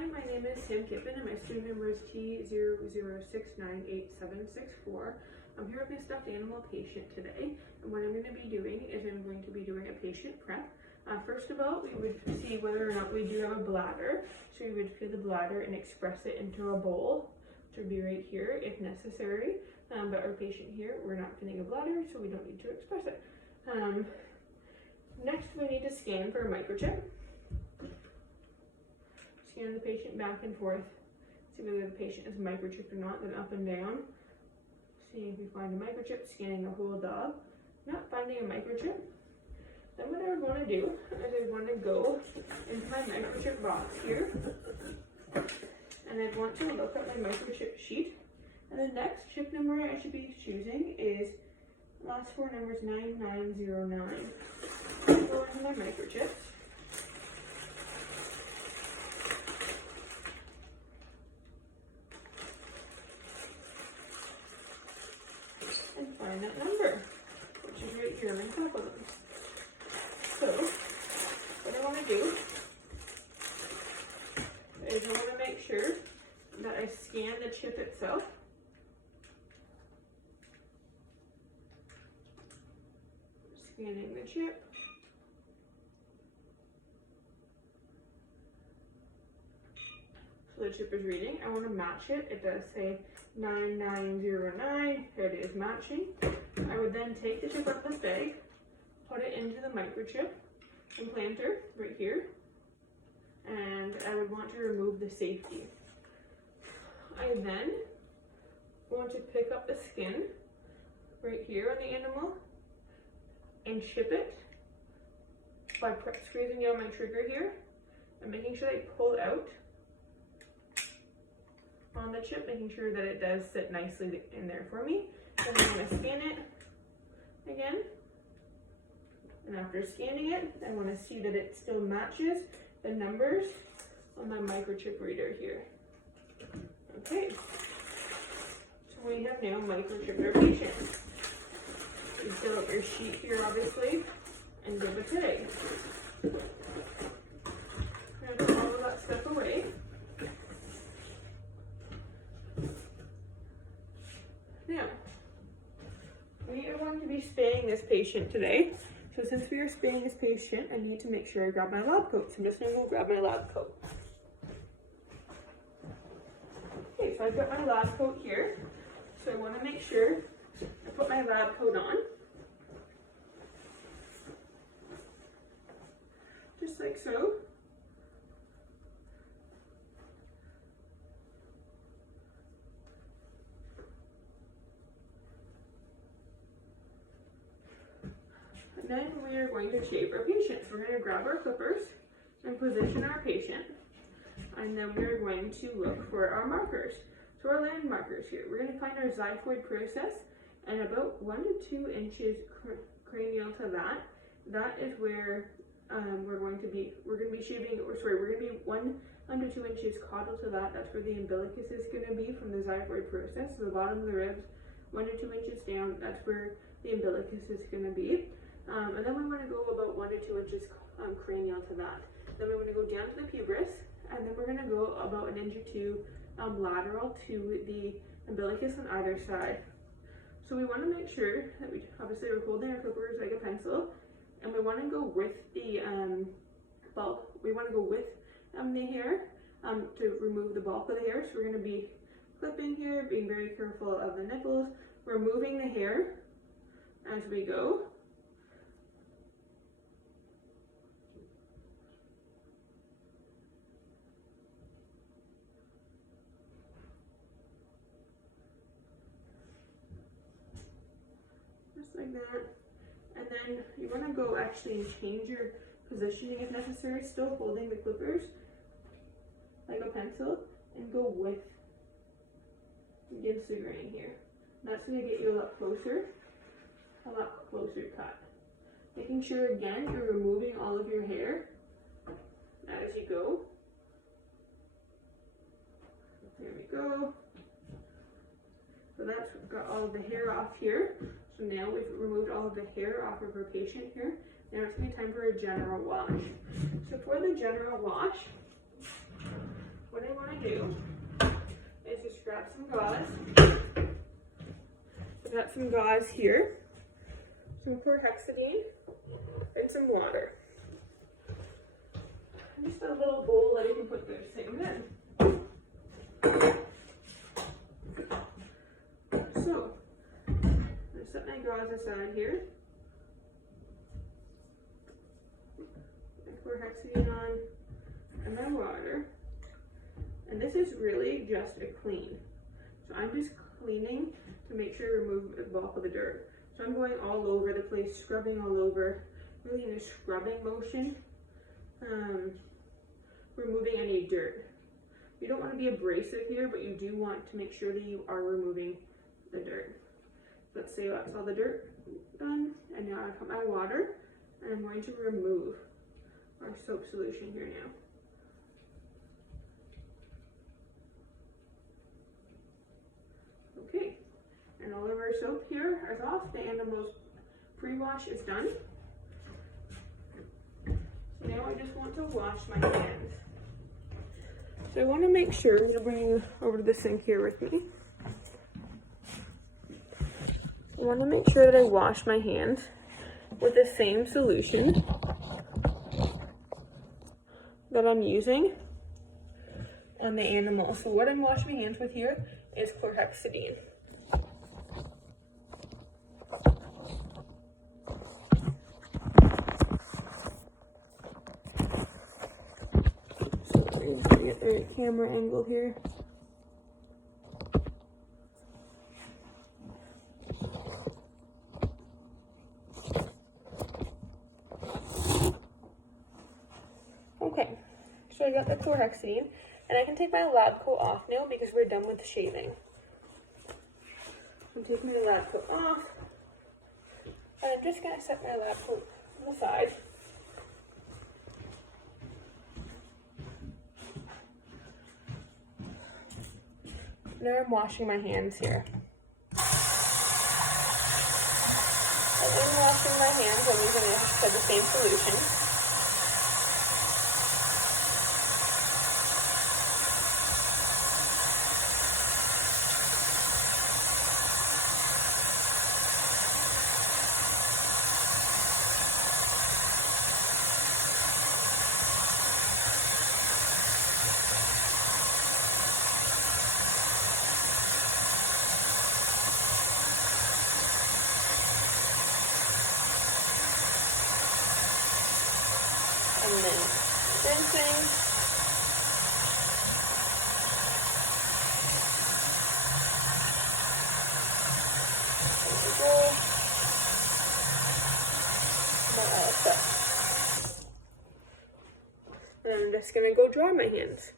Hi, my name is Sam Kippen and my student number is T00698764. I'm here with my stuffed animal patient today, and what I'm going to be doing is I'm going to be doing a patient prep. First of all, we would see whether or not we do have a bladder. So we would fill the bladder and express it into a bowl, which would be right here if necessary. But our patient here, we're not filling a bladder, so we don't need to express it. Next, we need to scan for a microchip. Scan the patient back and forth, see whether the patient is microchipped or not, then up and down. See if we find a microchip, scanning the whole dog. Not finding a microchip. Then what I would want to do is I want to go into my microchip box here, and I'd want to look at my microchip sheet. And the next chip number I should be choosing is last four numbers 9909. Go into my microchips. And find that number, which is right here on top of them. So, what I want to do is I want to make sure that I scan the chip itself. Scanning the chip. So the chip is reading. I want to match it. It does say 9909. Here it is matching. I would then take the chip out of this bag, put it into the microchip implanter right here, and I would want to remove the safety. I then want to pick up the skin right here on the animal and chip it by squeezing down my trigger here and making sure I pull out on the chip, making sure that it does sit nicely in there for me. And then I'm going to scan it again. And after scanning it, I want to see that it still matches the numbers on my microchip reader here. Okay. So we have now microchipped our patient. You fill up your sheet here, obviously, and give a tag. I'm going to put all of that stuff away. Now, we are going to be spaying this patient today. So since we are spaying this patient, I need to make sure I grab my lab coat. So I'm just going to go grab my lab coat. Okay, so I've got my lab coat here. So I want to make sure I put my lab coat on. Just like so. And then we are going to shape our patient. So we're going to grab our clippers and position our patient. And then we're going to look for our markers. So our land markers here. We're going to find our xiphoid process and about 1 to 2 inches cranial to that. That is where we're going to be shaping, we're going to be 1 to 2 inches caudal to that. That's where the umbilicus is going to be from the xiphoid process. So the bottom of the ribs, 1 to 2 inches down, that's where the umbilicus is going to be. And then we want to go about 1 to 2 inches cranial to that. Then we want to go down to the pubis, and then we're going to go about 1 inch or 2 lateral to the umbilicus on either side. So we want to make sure that obviously we're holding our clippers like a pencil, and we want to go with the bulk. We want to go with the hair to remove the bulk of the hair. So we're going to be clipping here, being very careful of the nipples, removing the hair as we go. Just like that. And then you want to go actually change your positioning if necessary, still holding the clippers like a pencil, and go with against the grain here. That's going to get you a lot closer cut. Making sure again you're removing all of your hair as you go. There we go. So that's got all of the hair off here. So now we've removed all of the hair off of our patient here. Now it's going to be time for a general wash. So for the general wash, what I want to do is just grab some gauze. I've got some gauze here, some chlorhexidine, and some water. And just a little bowl that you can put those things in. So, I'm going to set my gauze aside here. My chlorhexidine on and my water. And this is really just a clean. So I'm just cleaning to make sure I remove the bulk of the dirt. So I'm going all over the place, scrubbing all over, really in a scrubbing motion, removing any dirt. You don't want to be abrasive here, but you do want to make sure that you are removing the dirt. Let's say that's all the dirt done, and now I've got my water, and I'm going to remove our soap solution here now. Okay, and all of our soap here is off. The animal's pre-wash is done. So now I just want to wash my hands. So I want to make sure, I'm going to bring you over to the sink here with me. I want to make sure that I wash my hands with the same solution that I'm using on the animal. So what I'm washing my hands with here is chlorhexidine. So I'm just going to get the camera angle here. Okay, so I got the chlorhexidine, and I can take my lab coat off now because we're done with shaving. I'm taking my lab coat off, and I'm just going to set my lab coat on the side. Now I'm washing my hands here. As I'm washing my hands, I'm using the same solution. And then rinsing. There we go. And I'm just gonna go dry my hands.